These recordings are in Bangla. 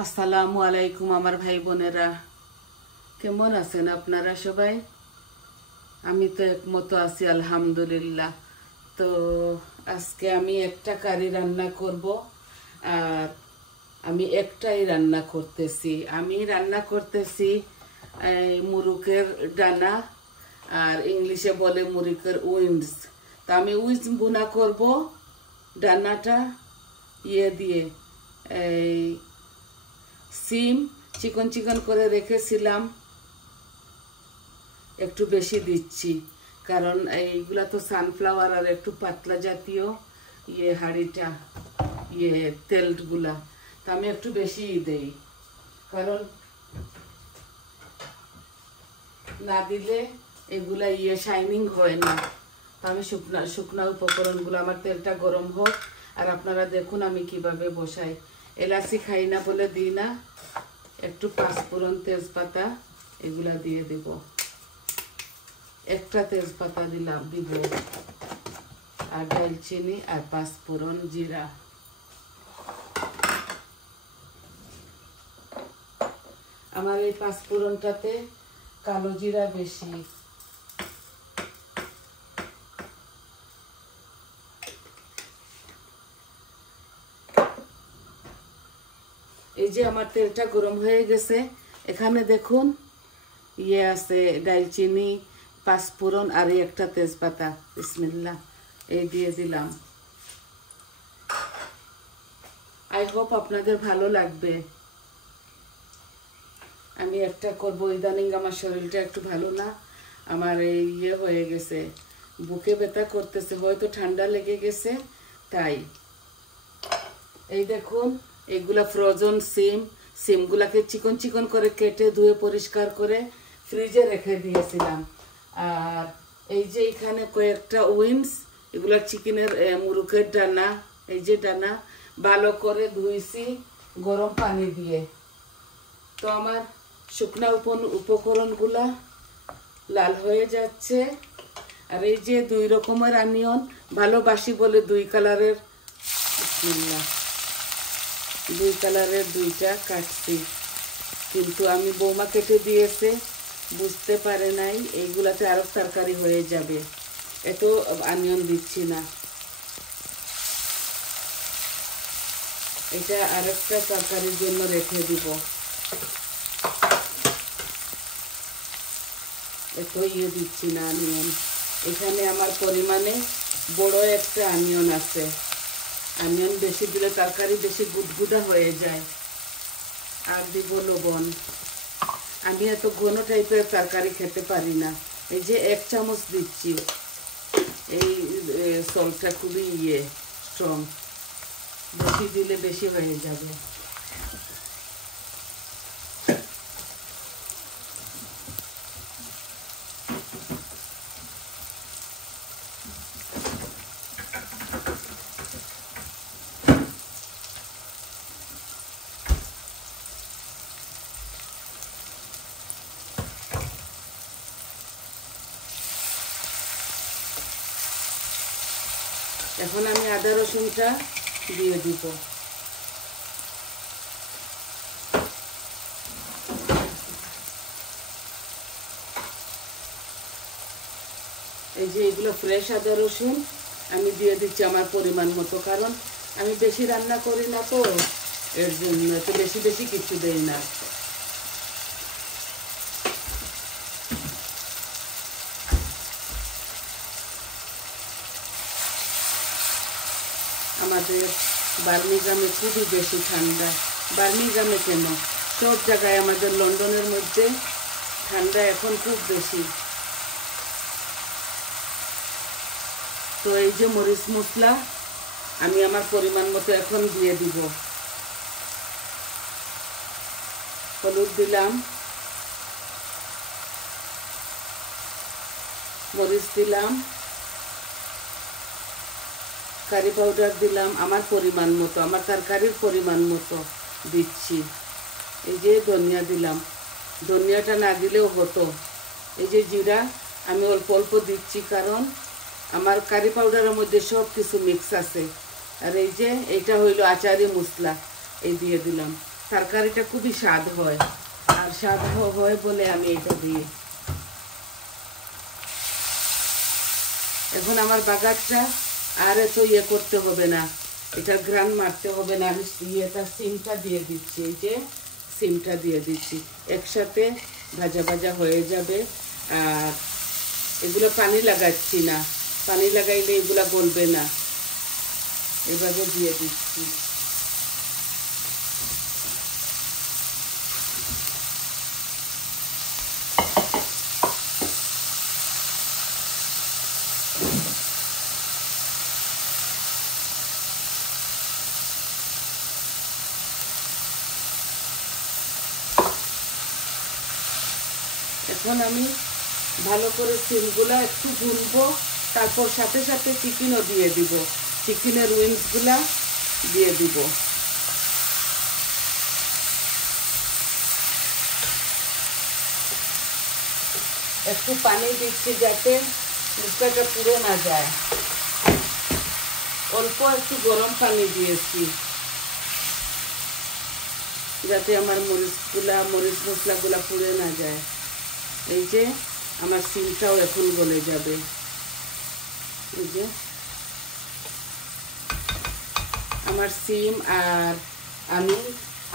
আসসালামু আলাইকুম আমার ভাই বোনেরা, কেমন আছেন আপনারা সবাই? আমি তো একমতো আছি আলহামদুলিল্লাহ। তো আজকে আমি একটা কারি রান্না করব, আর আমি একটাই রান্না করতেছি। আমি রান্না করতেছি মুরুকের ডানা, আর ইংলিশে বলে মুরুকের উইংস। তো আমি উইংস বুনা করব ডানাটা দিয়ে এই সিম চিকন চিকন করে রেখেছিলাম, একটু বেশি দিচ্ছি কারণ এইগুলা তো সানফ্লাওয়ার আর একটু পাতলা জাতীয় হাঁড়িটা তেলগুলা, তো আমি একটু বেশি দেই, কারণ না দিলে এগুলা শাইনিং হয় না। তো আমি শুকনা উপকরণগুলো, আমার তেলটা গরম হোক আর আপনারা দেখুন আমি কিভাবে বসাই। এলাচি খাই না বলে দিই না, একটু পাঁচফোড়ন তেজপাতা এগুলা দিয়ে দিব, একটা তেজপাতা দিব, আর দারচিনি আর পাঁচফোড়ন জিরা। আমার এই পাঁচফোড়নটাতে কালো জিরা বেশি। এই যে আমার তেলটা গরম হয়ে গেছে, এখানে দেখুন আছে দারচিনি, পাঁচফোড়ন আর একটা তেজপাতা। বিসমিল্লাহ, এই দিয়ে দিলাম। আই হোপ আপনাদের ভালো লাগবে। আমি একটা করবো, ইদানিং আমার শরীরটা একটু ভালো না, আমার এই হয়ে গেছে, বুকে ব্যথা করতেছে, হয়তো ঠান্ডা লেগে গেছে তাই। এই দেখুন এগুলা ফ্রোজেন সিমগুলাকে চিকন চিকন করে কেটে ধুয়ে পরিষ্কার করে ফ্রিজে রেখে দিয়েছিলাম। আর এই যে এখানে কয়েকটা উইংস, এগুলা চিকেনের মুরুকের ডানা, এই যে ডানা ভালো করে ধুইছি গরম পানি দিয়ে। তো আমার শুকনা উপকরণগুলা লাল হয়ে যাচ্ছে। আর এই যে 2 রকমের অনিয়ন, ভালোবাসি বলে 2 কালারের, 2 কালারের 2টা কাটছি, কিন্তু আমি বৌমা কেটে দিয়েছে, বুঝতে পারে নাই। এইগুলাতে আরো তরকারি হয়ে যাবে, এত অনিয়ন দিচ্ছি না। এটা আরেকটা তরকারির জন্য রেখে দিব, এত দিচ্ছি না অনিয়ন। এখানে আমার পরিমাণে বড় একটা অনিয়ন আছে, অনিয়ন বেশি দিলে তরকারি বেশি গুদগুদা হয়ে যায়। আর দিব লবণ। আমি এত ঘন টাইপের তরকারি খেতে পারি না। এই যে 1 চামচ দিচ্ছি, এই সল্টটা খুবই স্ট্রং, বেশি দিলে বেশি হয়ে যাবে। এখন আমি আদা রসুনটা দিয়ে দিব। এই যে এগুলো ফ্রেশ আদা রসুন আমি দিয়ে দিচ্ছি আমার পরিমাণ মতো, কারণ আমি বেশি রান্না করি না, তো এর জন্য তো বেশি বেশি কিছু দেই না। আমাদের বার্মিংহামে খুবই বেশি ঠান্ডা। বার্মিংহামে কেন, সব জায়গায়, আমাদের লন্ডনের মধ্যে ঠান্ডা এখন খুব বেশি। তো এই যে মরিচ মশলা আমি আমার পরিমাণ মতো এখন দিয়ে দিব। হলুদ দিলাম, মরিচ দিলাম, কারি পাউডার দিলাম আমার পরিমাণ মতো, আমার তরকারির পরিমাণ মতো দিচ্ছি। এই যে ধনিয়া দিলাম, ধনিয়াটা না দিলেও হতো। এই যে জিরা আমি অল্প অল্প দিচ্ছি, কারণ আমার কারি পাউডারের মধ্যে সব কিছু মিক্স আছে। আর এই যে এইটা হইল আচারি মশলা, এই দিয়ে দিলাম। তরকারিটা খুবই স্বাদ হয়, আর স্বাদ হয় বলে আমি এটা দিই। এখন আমার বাগারটা আর এত ইয়ে করতে হবে না, এটা গ্রান মারতে হবে না। আমি ইয়েটা সিমটা দিয়ে দিচ্ছি, এই যে সিমটা দিয়ে দিচ্ছি, একসাথে ভাজা ভাজা হয়ে যাবে। আর এগুলো পানি লাগাচ্ছি না, পানি লাগাইলে এগুলা গলবে না, এভাবে দিয়ে দিচ্ছি। এখন আমি ভালো করে সিমগুলা একটু ভুনবো, তারপর সাথে সাথে চিকেনও দিয়ে দিব, চিকেনের উইংসগুলা দিয়ে দিব। একটু পানি দিচ্ছি যাতে মুখটা পুড়ে না যায়, অল্প একটু গরম পানি দিয়েছি যাতে আমার মরিচ মশলাগুলা পুড়ে না যায়। এই যে আমার সিমটাও এখন গলে যাবে, এই যে আমার সিম আর আমি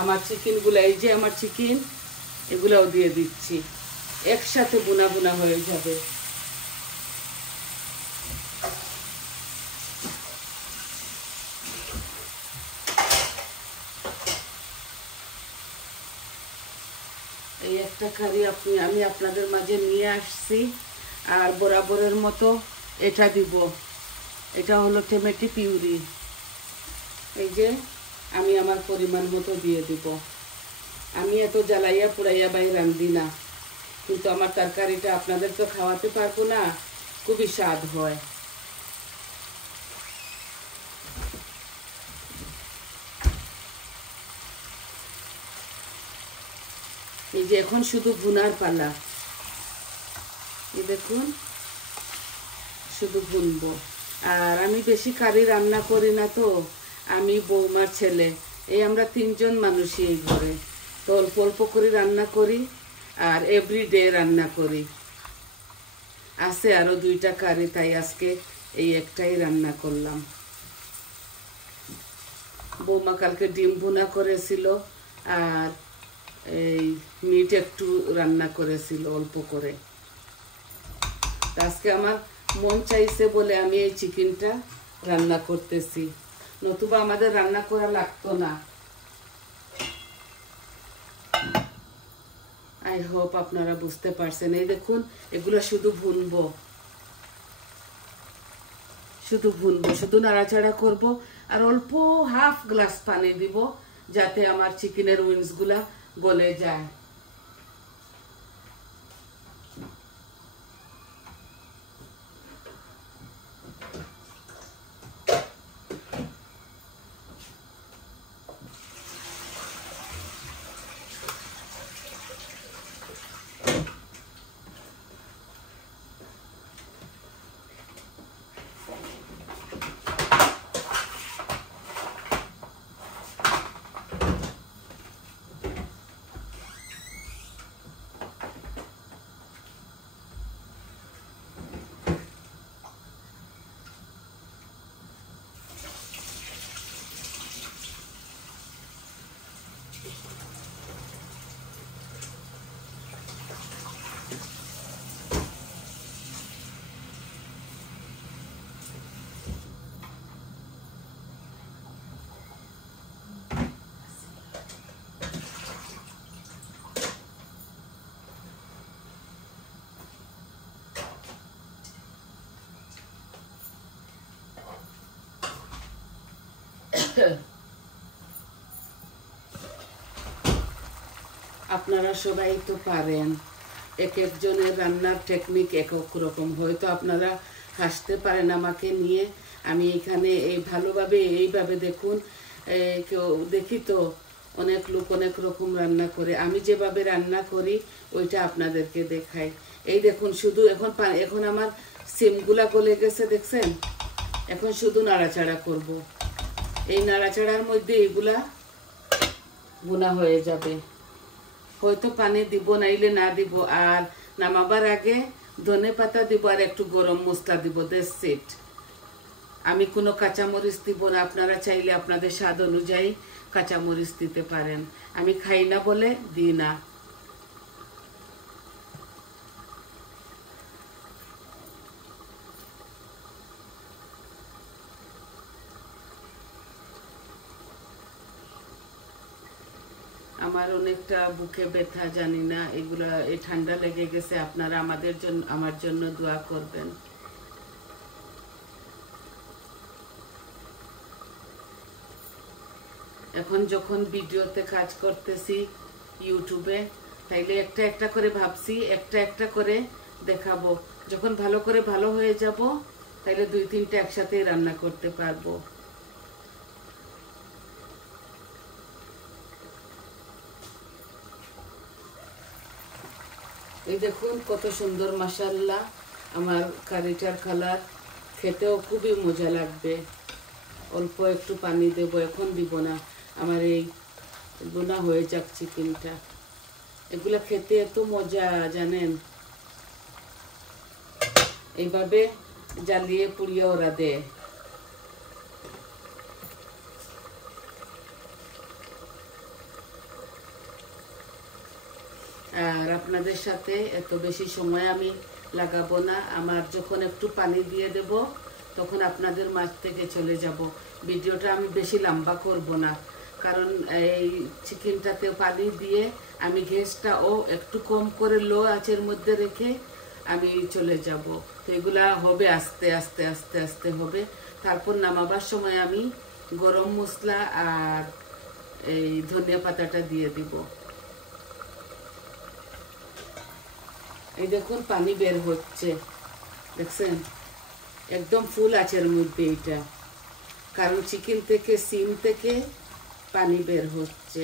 আমার চিকেনগুলো, এই যে আমার চিকেন এগুলাও দিয়ে দিচ্ছি, একসাথে বোনা বোনা হয়ে যাবে। এই একটা কারি আমি আপনাদের মাঝে নিয়ে আসছি। আর বরাবরের মতো এটা দিব, এটা হলো টমেটো পিউরি, এই যে আমি আমার পরিমাণ মতো দিয়ে দিব। আমি এত জ্বালাইয়া পোড়াইয়া বাই রান্ধি না, কিন্তু আমার তরকারিটা আপনাদের তো খাওয়াতে পারবো না, খুবই স্বাদ হয়। এই যে এখন শুধু ভুনার পালা, এই দেখুন শুধু ভুনবো। আর আমি বেশি কারি রান্না করি না, তো আমি বৌমার ছেলে, এই আমরা 3 জন মানুষই এই ঘরে, তো অল্প অল্প করে রান্না করি আর এভরিডে রান্না করি। আছে আরো 2টা কারি, তাই আজকে এই একটাই রান্না করলাম। বৌমা কালকে ডিম ভুনা করেছিল আর এই মিট একটু রান্না করেছিল অল্প করে। আজকে আমার মন চাইছে বলে আমি এই চিকেনটা রান্না করতেছি, নতুবা আমাদের রান্না করা লাগতো না। আই হোপ আপনারা বুঝতে পারছেন। এই দেখুন এগুলো শুধু ভুনবো, শুধু নাড়াচাড়া করব, আর অল্প হাফ গ্লাস পানি দিব যাতে আমার চিকেনের উইংস গুলা গলে যায়। আপনারা সবাই তো পারেন, এক একজনের রান্নার টেকনিক এক এক রকম। হয়তো আপনারা হাসতে পারেন আমাকে নিয়ে, আমি এখানে এই ভালোভাবে এইভাবে দেখুন, কেউ দেখি তো অনেক লোক অনেক রকম রান্না করে, আমি যেভাবে রান্না করি ওইটা আপনাদেরকে দেখাই। এই দেখুন শুধু এখন আমার সিমগুলা গলে গেছে, দেখছেন? এখন শুধু নাড়াচাড়া করব। এই নাড়াচাড়ার মধ্যে এইগুলা বোনা হয়ে যাবে। হয়তো পানি দিব, নাইলে না দিব। আর নামাবার আগে ধনে পাতা দিব আর একটু গরম মশলা দিব, দ্যাটস ইট। আমি কোনো কাঁচামরিচ দিব না, আপনারা চাইলে আপনাদের স্বাদ অনুযায়ী কাঁচামরিচ দিতে পারেন। আমি খাই না বলে দিই না। আমার অনেকটা বুকে ব্যথা, জানি না এগুলা, এই ঠান্ডা লেগে গেছে। আপনারা আমার জন্য দোয়া করবেন। এখন যখন ভিডিওতে কাজ করতেছি ইউটিউবে, তাইলে একটা একটা করে ভাবছি, একটা একটা করে দেখাবো। যখন ভালো করে ভালো হয়ে যাব, তাইলে 2-3টা একসাথেই রান্না করতে পারবো। এই দেখুন কত সুন্দর, মাশাআল্লাহ। আমার কারিটার কালার, খেতেও খুবই মজা লাগবে। অল্প একটু পানি দেব, এখন দিব না। আমার এই বোনা হয়ে যাক চিকেনটা। এগুলা খেতে এত মজা জানেন। এইভাবে জ্বালিয়ে পুড়িয়ে ওরা দেয়। আর আপনাদের সাথে এত বেশি সময় আমি লাগাবো না। আমার যখন একটু পানি দিয়ে দেব, তখন আপনাদের মাঝ থেকে চলে যাব। ভিডিওটা আমি বেশি লম্বা করব না, কারণ এই চিকেনটাতে পানি দিয়ে আমি গ্যাসটাও একটু কম করে লো আঁচের মধ্যে রেখে আমি চলে যাব। তো এগুলা হবে আস্তে আস্তে আস্তে আস্তে হবে। তারপর নামাবার সময় আমি গরম মশলা আর এই ধনিয়া পাতাটা দিয়ে দিব। এই দেখুন পানি বের হচ্ছে, দেখছেন? একদম ফুল আঁচের মধ্যে এটা, কারণ চিকেন থেকে, সিম থেকে পানি বের হচ্ছে।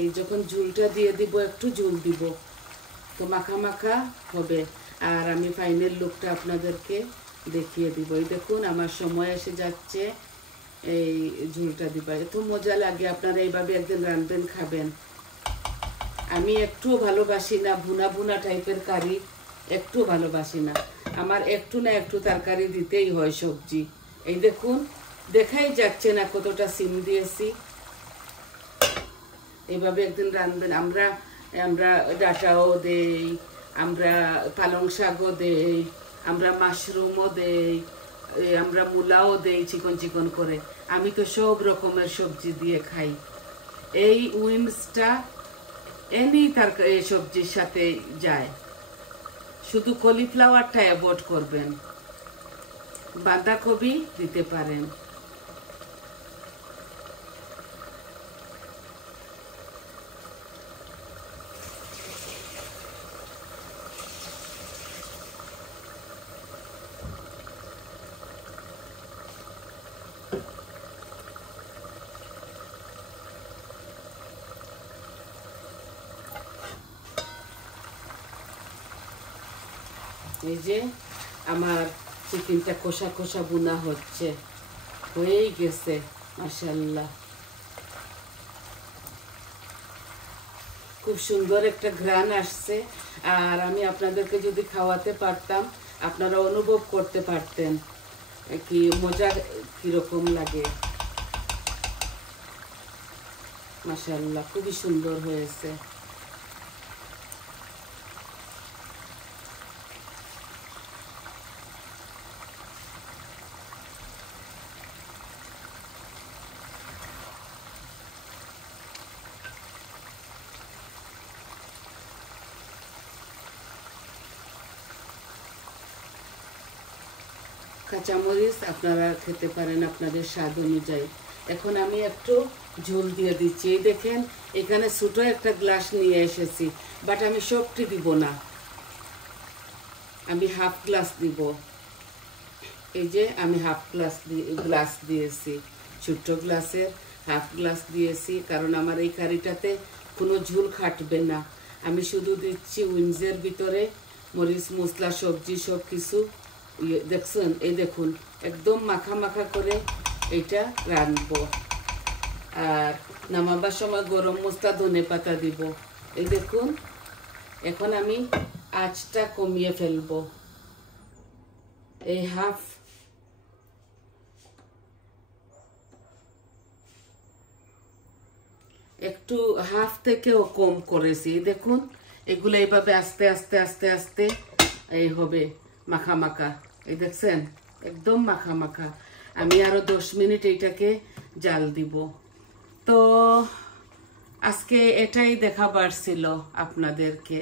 এই যখন ঝুলটা দিয়ে দিব, একটু ঝুল দিব, তো মাখা মাখা হবে। আর আমি ফাইনাল লুকটা আপনাদেরকে দেখিয়ে দিব। এই দেখুন আমার সময় এসে যাচ্ছে এই ঝুলটা দিবা। এত মজা লাগে, আপনারা এইভাবে একদিন রাঁধবেন, খাবেন। আমি একটুও ভালোবাসি না ভুনা ভুনা টাইপের কারি, একটু ভালোবাসি না। আমার একটু না একটু তরকারি দিতেই হয়, সবজি। এই দেখুন, দেখাই যাচ্ছে না কতটা সিম দিয়েছি। এইভাবে একদিন রাঁধবেন। আমরা আমরা ডাঁটাও দেই, আমরা পালং শাকও দেই, আমরা মাশরুমও দেই, আমরা মূলাও দেই চিকন চিকন করে। আমি তো সব রকমের সবজি দিয়ে খাই। এই উইংসটা এনি তরকারি সবজির সাথে যায়। শুধু কলিফ্লাওয়ারটা অ্যাভয়েড করবেন, বাঁধাকপি দিতে পারেন। এই যে আমার চিকেনটা কষা কষা বোনা হচ্ছে, হয়েই গেছে মাশাআল্লাহ। খুব সুন্দর একটা ঘ্রাণ আসছে। আর আমি আপনাদেরকে যদি খাওয়াতে পারতাম, আপনারা অনুভব করতে পারতেন কি মজা, কিরকম লাগে। মাশাআল্লাহ, খুবই সুন্দর হয়েছে। কাঁচামরিচ আপনারা খেতে পারেন আপনাদের স্বাদ অনুযায়ী। এখন আমি একটু ঝোল দিয়ে দিচ্ছি। এই দেখেন, এখানে ছোটো একটা গ্লাস নিয়ে এসেছি, বাট আমি সবটি দিব না, আমি হাফ গ্লাস দিব। এই যে আমি হাফ গ্লাস দিয়েছি, ছোট্ট গ্লাসের হাফ গ্লাস দিয়েছি, কারণ আমার এই কারিটাতে কোনো ঝোল খাটবে না। আমি শুধু দিচ্ছি উইংসের ভিতরে মরিচ মশলা সবজি সব কিছু। দেখছেন, এই দেখুন একদম মাখা মাখা করে এটা রাঁধবো। আর নামাবার সময় গরম মশলা ধনে পাতা দিব। এই দেখুন, এখন আমি আঁচটা কমিয়ে ফেলবো। এই একটু হাফ থেকেও কম করেছি। দেখুন, এগুলো এইভাবে আস্তে আস্তে আস্তে আস্তে এই হবে মাখা মাখা। এই দেখছেন, একদম মাখা মাখা। আমি আরো 10 মিনিট এইটাকে জাল দিব। তো আজকে এটাই দেখাবার ছিল আপনাদেরকে।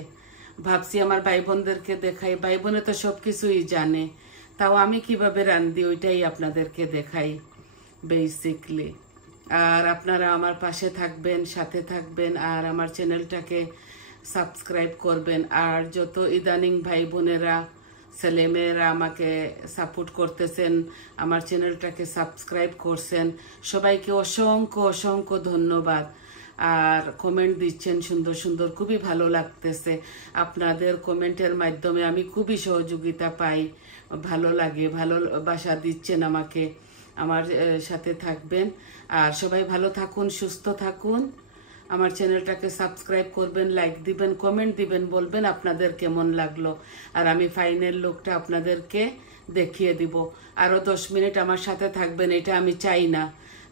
ভাবছি আমার ভাই বোনদেরকে দেখাই, ভাই বোনে তো সব কিছুই জানে, তাও আমি কিভাবে রান্ধি ওইটাই আপনাদেরকে দেখাই বেসিকলি। আর আপনারা আমার পাশে থাকবেন, সাথে থাকবেন, আর আমার চ্যানেলটাকে সাবস্ক্রাইব করবেন। আর যত ইদানিং ভাই বোনেরা, ছেলেমেয়েরা আমাকে সাপোর্ট করতেছেন, আমার চ্যানেলটাকে সাবস্ক্রাইব করছেন, সবাইকে অসংখ্য অসংখ্য ধন্যবাদ। আর কমেন্ট দিচ্ছেন সুন্দর সুন্দর, খুবই ভালো লাগতেছে। আপনাদের কমেন্টের মাধ্যমে আমি খুবই সহযোগিতা পাই, ভালো লাগে, ভালোবাসা দিচ্ছেন আমাকে। আমার সাথে থাকবেন, আর সবাই ভালো থাকুন, সুস্থ থাকুন। আমার চ্যানেলটাকে সাবস্ক্রাইব করবেন, লাইক দিবেন, কমেন্ট দিবেন, বলবেন আপনাদের কেমন লাগলো। আর আমি ফাইনাল লুকটা আপনাদেরকে দেখিয়ে দিব। আরও 10 মিনিট আমার সাথে থাকবেন, এটা আমি চাই না,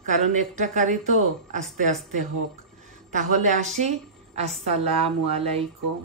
কারণ একটা কারি তো আস্তে আস্তে হোক। তাহলে আসি, আসসালামু আলাইকুম।